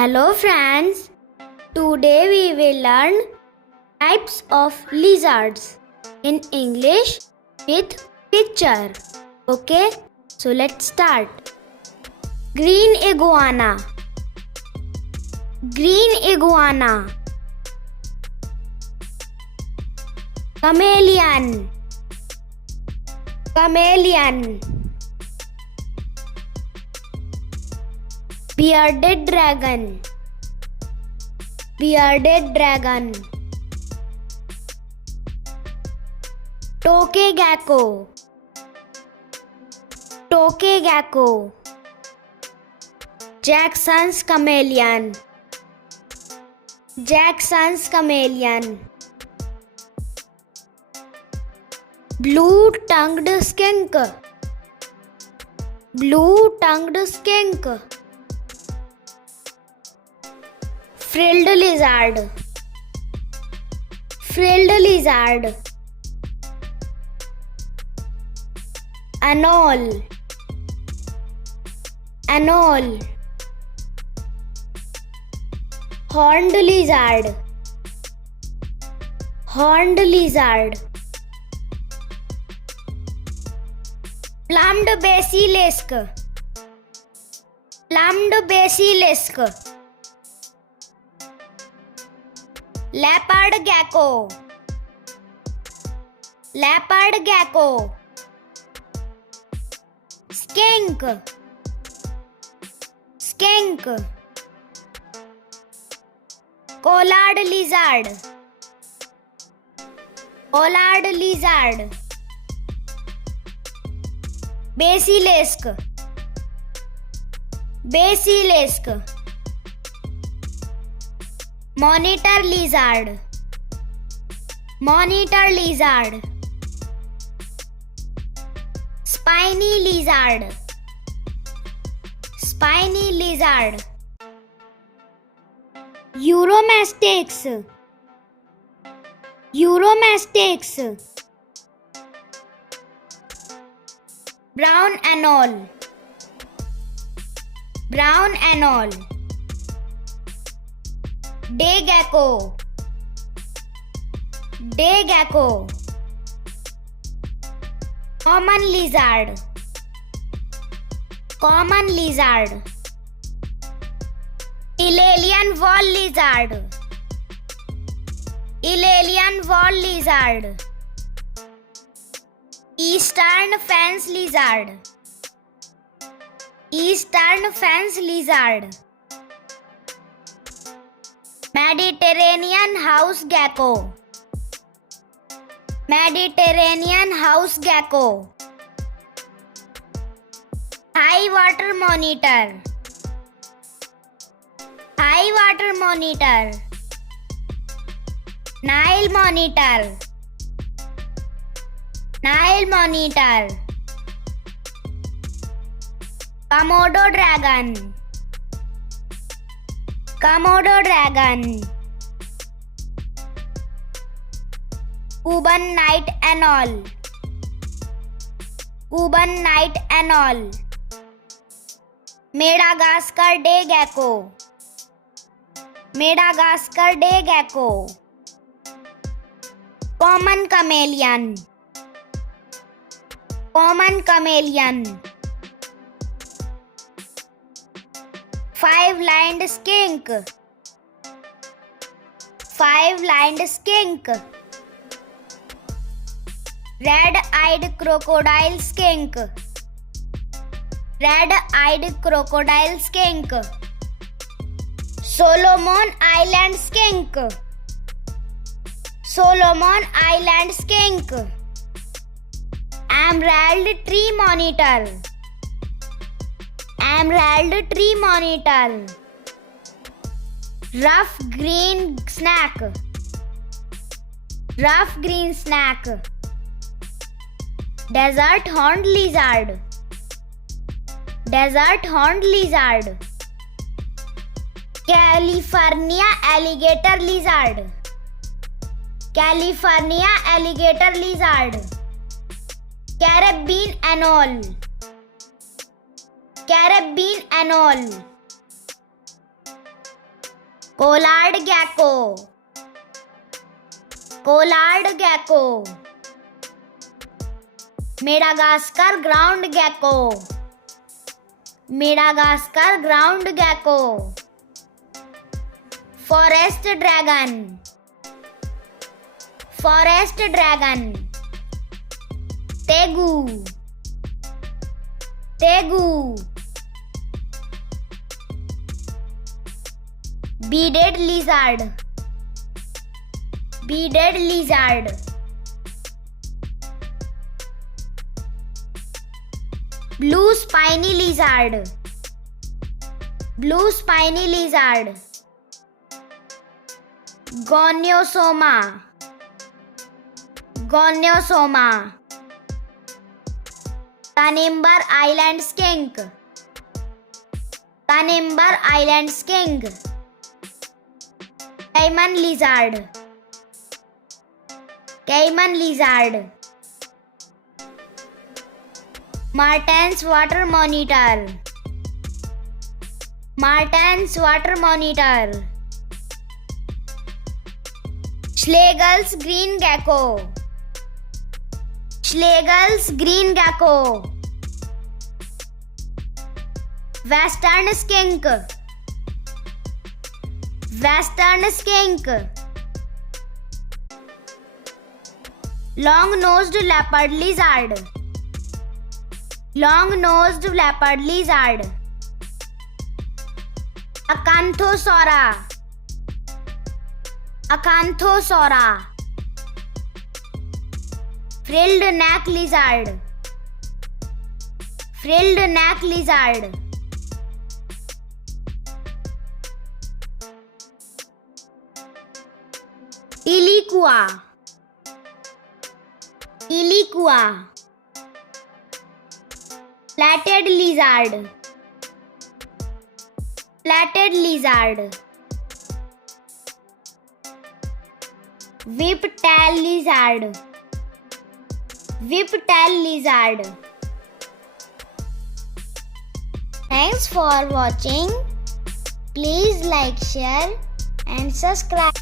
Hello friends, today we will learn types of lizards in English with picture. Okay, so let's start. Green Iguana. Green Iguana. Chameleon. Chameleon. Bearded dragon. Bearded dragon. Tokay Gecko. Tokay Gecko. Jackson's chameleon. Jackson's chameleon. Blue-tongued skink. Blue-tongued skink. Frilled lizard. Frilled lizard. Anole. Anole. Horned lizard. Horned lizard. Plumed Basilisk. Plumed Basilisk. Leopard Gecko. Leopard Gecko. Skink. Skink. Collared lizard. Collared lizard. Basilisk. Basilisk. Monitor lizard. Monitor lizard. Spiny lizard. Spiny lizard. Uromastyx. Uromastyx. Brown anole. Brown anole. Day gecko. Day gecko. Common lizard. Common lizard. Ilalian wall lizard. Ilalian wall lizard. Eastern fence lizard. Eastern fence lizard. Mediterranean house gecko. Mediterranean house gecko. High water monitor. High water monitor. Nile monitor. Nile monitor. Komodo dragon. Komodo dragon. Cuban night anole. Cuban night anole. Madagascar day gecko. Madagascar day gecko. Common chameleon. Common chameleon. Five-lined skink. Five-lined skink. Red-eyed crocodile skink. Red-eyed crocodile skink. Solomon Island skink. Solomon Island skink. Emerald tree monitor. Emerald tree monitor. Rough green snack. Rough green snack. Desert horned lizard. Desert horned lizard. California alligator lizard. California alligator lizard. Caribbean anole. Caribbean anole. Collared gecko. Collared gecko. Madagascar ground gecko. Madagascar ground gecko. Forest dragon. Forest dragon. Tegu. Tegu. Beaded lizard. Beaded lizard. Blue spiny lizard. Blue spiny lizard. Goniosoma. Goniosoma. Tanimbar Island skink. Tanimbar Island skink. Cayman lizard. Cayman lizard. Martin's water monitor. Martin's water monitor. Schlegel's green gecko. Schlegel's green gecko. Western skink. Western skink. Long-nosed leopard lizard. Long-nosed leopard lizard. Acanthosaura. Acanthosaura. Frilled neck lizard. Frilled neck lizard. Iliqua. Iliqua. Plaited lizard. Plaited lizard. Whiptail lizard. Whiptail lizard. Thanks for watching. Please like, share and subscribe.